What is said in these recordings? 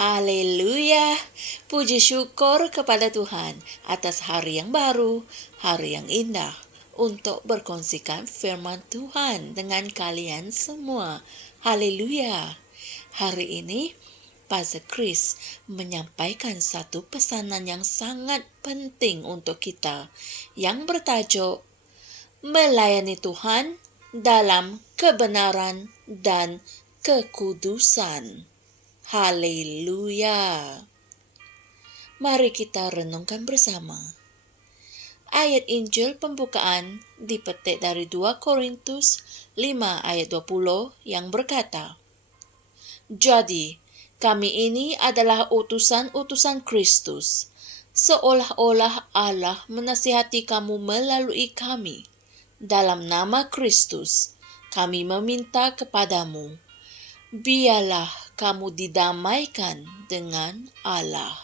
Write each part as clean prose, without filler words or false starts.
Haleluya, puji syukur kepada Tuhan atas hari yang baru, hari yang indah untuk berkongsikan firman Tuhan dengan kalian semua. Haleluya. Hari ini Pastor Chris menyampaikan satu pesanan yang sangat penting untuk kita yang bertajuk melayani Tuhan dalam kebenaran dan kekudusan. Haleluya. Mari kita renungkan bersama. Ayat Injil pembukaan dipetik dari 2 Korintus 5 ayat 20 yang berkata, "Jadi, kami ini adalah utusan-utusan Kristus, seolah-olah Allah menasihati kamu melalui kami. Dalam nama Kristus, kami meminta kepadamu, biarlah kamu didamaikan dengan Allah."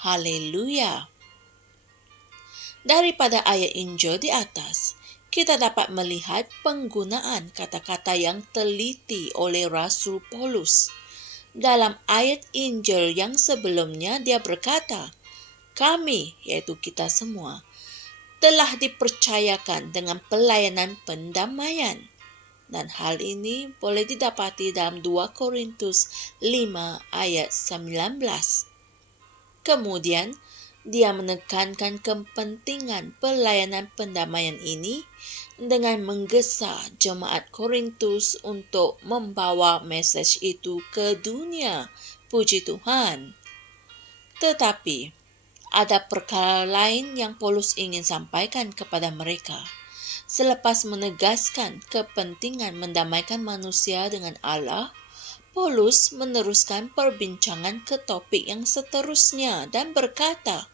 Haleluya. Daripada ayat Injil di atas, kita dapat melihat penggunaan kata-kata yang teliti oleh Rasul Paulus. Dalam ayat Injil yang sebelumnya dia berkata, kami, yaitu kita semua, telah dipercayakan dengan pelayanan pendamaian. Dan hal ini boleh didapati dalam 2 Korintus 5 ayat 19. Kemudian, dia menekankan kepentingan pelayanan pendamaian ini dengan menggesa jemaat Korintus untuk membawa mesej itu ke dunia. Puji Tuhan. Tetapi, ada perkara lain yang Paulus ingin sampaikan kepada mereka. Selepas menegaskan kepentingan mendamaikan manusia dengan Allah, Paulus meneruskan perbincangan ke topik yang seterusnya dan berkata,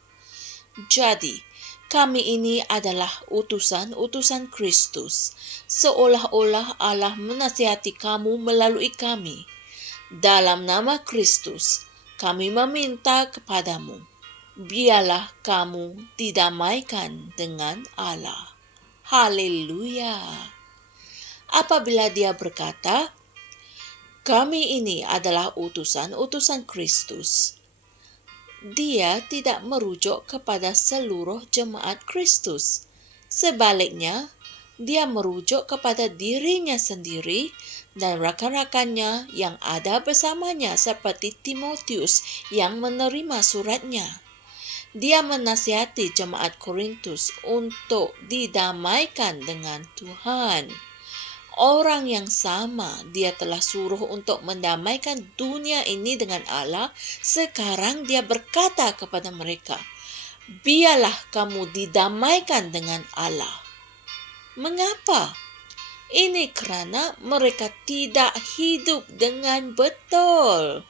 "Jadi, kami ini adalah utusan-utusan Kristus, seolah-olah Allah menasihati kamu melalui kami. Dalam nama Kristus, kami meminta kepadamu, biarlah kamu didamaikan dengan Allah." Haleluya. Apabila dia berkata, kami ini adalah utusan-utusan Kristus, dia tidak merujuk kepada seluruh jemaat Kristus. Sebaliknya, dia merujuk kepada dirinya sendiri dan rakan-rakannya yang ada bersamanya seperti Timotius yang menerima suratnya. Dia menasihati jemaat Korintus untuk didamaikan dengan Tuhan. Orang yang sama dia telah suruh untuk mendamaikan dunia ini dengan Allah. Sekarang dia berkata kepada mereka, biarlah kamu didamaikan dengan Allah. Mengapa? Ini kerana mereka tidak hidup dengan betul.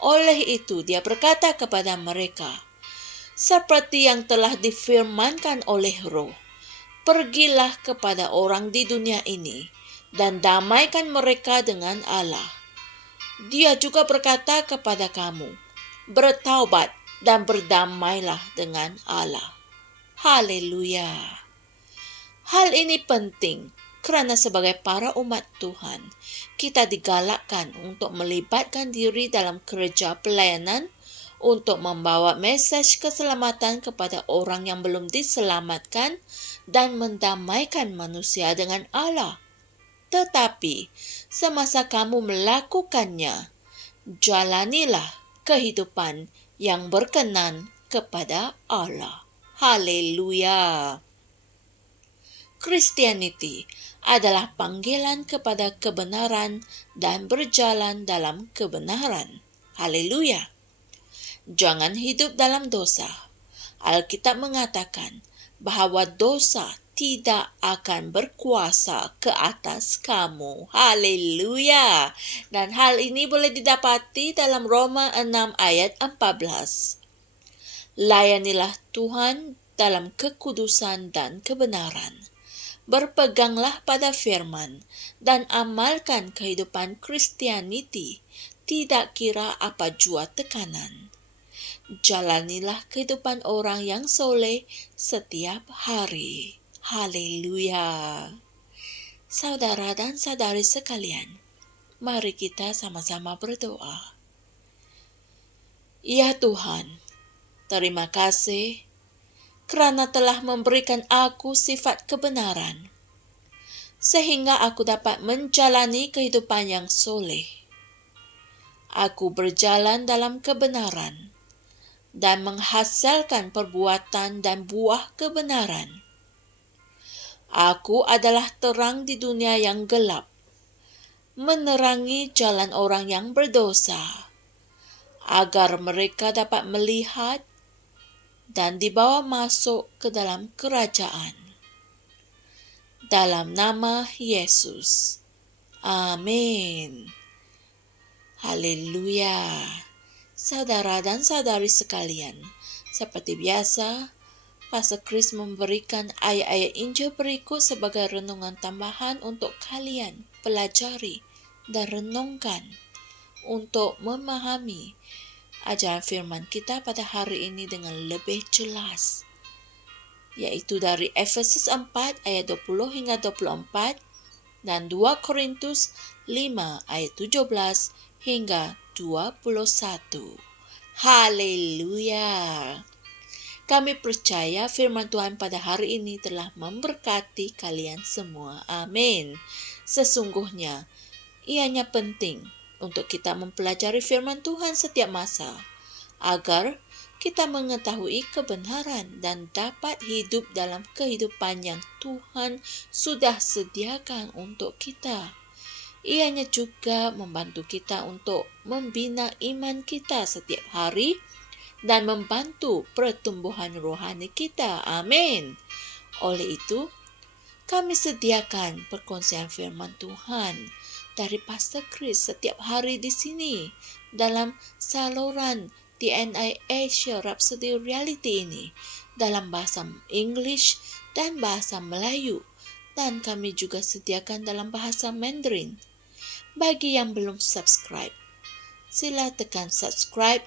Oleh itu dia berkata kepada mereka, seperti yang telah difirmankan oleh Roh, pergilah kepada orang di dunia ini dan damaikan mereka dengan Allah. Dia juga berkata kepada kamu, bertaubat dan berdamailah dengan Allah. Haleluya. Hal ini penting kerana sebagai para umat Tuhan, kita digalakkan untuk melibatkan diri dalam kerja pelayanan untuk membawa mesej keselamatan kepada orang yang belum diselamatkan dan mendamaikan manusia dengan Allah. Tetapi, semasa kamu melakukannya, jalanilah kehidupan yang berkenan kepada Allah. Haleluya. Christianity adalah panggilan kepada kebenaran dan berjalan dalam kebenaran. Haleluya. Jangan hidup dalam dosa. Alkitab mengatakan bahawa dosa tidak akan berkuasa ke atas kamu. Haleluya. Dan hal ini boleh didapati dalam Roma 6 ayat 14. Layanilah Tuhan dalam kekudusan dan kebenaran. Berpeganglah pada firman dan amalkan kehidupan Christianity, tidak kira apa jua tekanan. Jalanilah kehidupan orang yang soleh setiap hari. Haleluya. Saudara dan saudari sekalian, mari kita sama-sama berdoa. Ya Tuhan, terima kasih kerana telah memberikan aku sifat kebenaran, sehingga aku dapat menjalani kehidupan yang soleh. Aku berjalan dalam kebenaran dan menghasilkan perbuatan dan buah kebenaran. Aku adalah terang di dunia yang gelap, menerangi jalan orang yang berdosa, agar mereka dapat melihat dan dibawa masuk ke dalam kerajaan. Dalam nama Yesus. Amin. Haleluya. Saudara dan saudari sekalian, seperti biasa, Pastor Chris memberikan ayat-ayat Injil berikut sebagai renungan tambahan untuk kalian pelajari dan renungkan untuk memahami ajaran firman kita pada hari ini dengan lebih jelas, yaitu dari Efesus 4 ayat 20 hingga 24 dan 2 Korintus 5 ayat 17 hingga 21. Haleluya. Kami percaya firman Tuhan pada hari ini telah memberkati kalian semua. Amin. Sesungguhnya, ianya penting untuk kita mempelajari firman Tuhan setiap masa, agar kita mengetahui kebenaran dan dapat hidup dalam kehidupan yang Tuhan sudah sediakan untuk kita. Ianya juga membantu kita untuk membina iman kita setiap hari dan membantu pertumbuhan rohani kita. Amin. Oleh itu, kami sediakan perkongsian firman Tuhan dari Pastor Chris setiap hari di sini dalam saluran TNI Asia Rhapsody Reality ini dalam bahasa English dan bahasa Melayu, dan kami juga sediakan dalam bahasa Mandarin. Bagi yang belum subscribe, sila tekan subscribe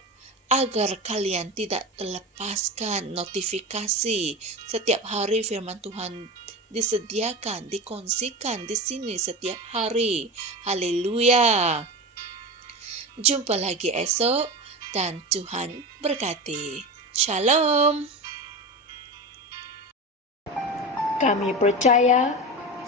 agar kalian tidak terlepaskan notifikasi setiap hari firman Tuhan disediakan, dikongsikan di sini setiap hari. Haleluya. Jumpa lagi esok dan Tuhan berkati. Shalom. Kami percaya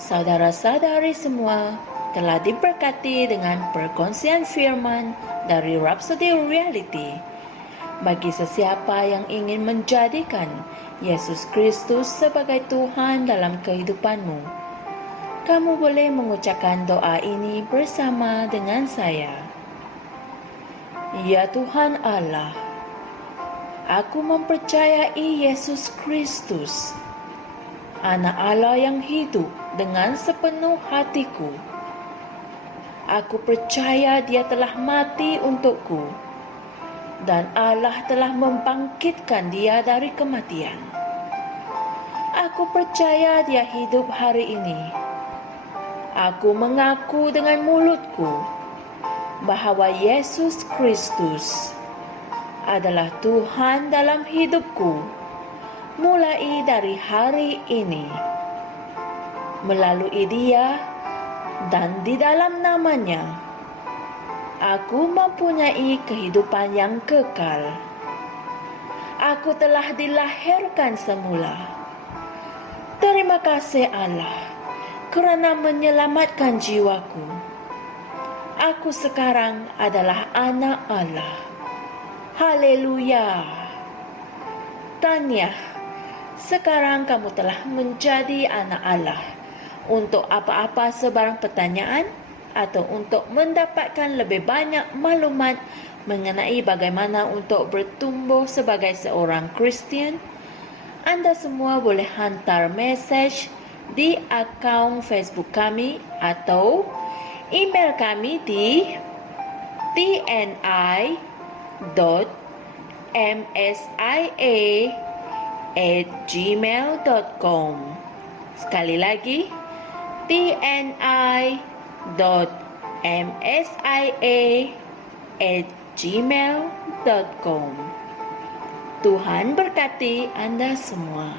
saudara-saudari semua telah diberkati dengan perkongsian firman dari Rhapsody Reality. Bagi sesiapa yang ingin menjadikan Yesus Kristus sebagai Tuhan dalam kehidupanmu, kamu boleh mengucapkan doa ini bersama dengan saya. Ya Tuhan Allah, aku mempercayai Yesus Kristus, Anak Allah yang hidup dengan sepenuh hatiku. Aku percaya Dia telah mati untukku, dan Allah telah membangkitkan Dia dari kematian. Aku percaya Dia hidup hari ini. Aku mengaku dengan mulutku bahwa Yesus Kristus adalah Tuhan dalam hidupku, mulai dari hari ini. Melalui Dia dan di dalam nama-Nya, aku mempunyai kehidupan yang kekal. Aku telah dilahirkan semula. Terima kasih Allah kerana menyelamatkan jiwaku. Aku sekarang adalah anak Allah. Haleluya. Tahniah, sekarang kamu telah menjadi anak Allah. Untuk apa-apa sebarang pertanyaan atau untuk mendapatkan lebih banyak maklumat mengenai bagaimana untuk bertumbuh sebagai seorang Kristian, anda semua boleh hantar mesej di akaun Facebook kami atau email kami di tni.msia@gmail.com. Sekali lagi, tni.msia@gmail.com. Tuhan berkati Anda semua.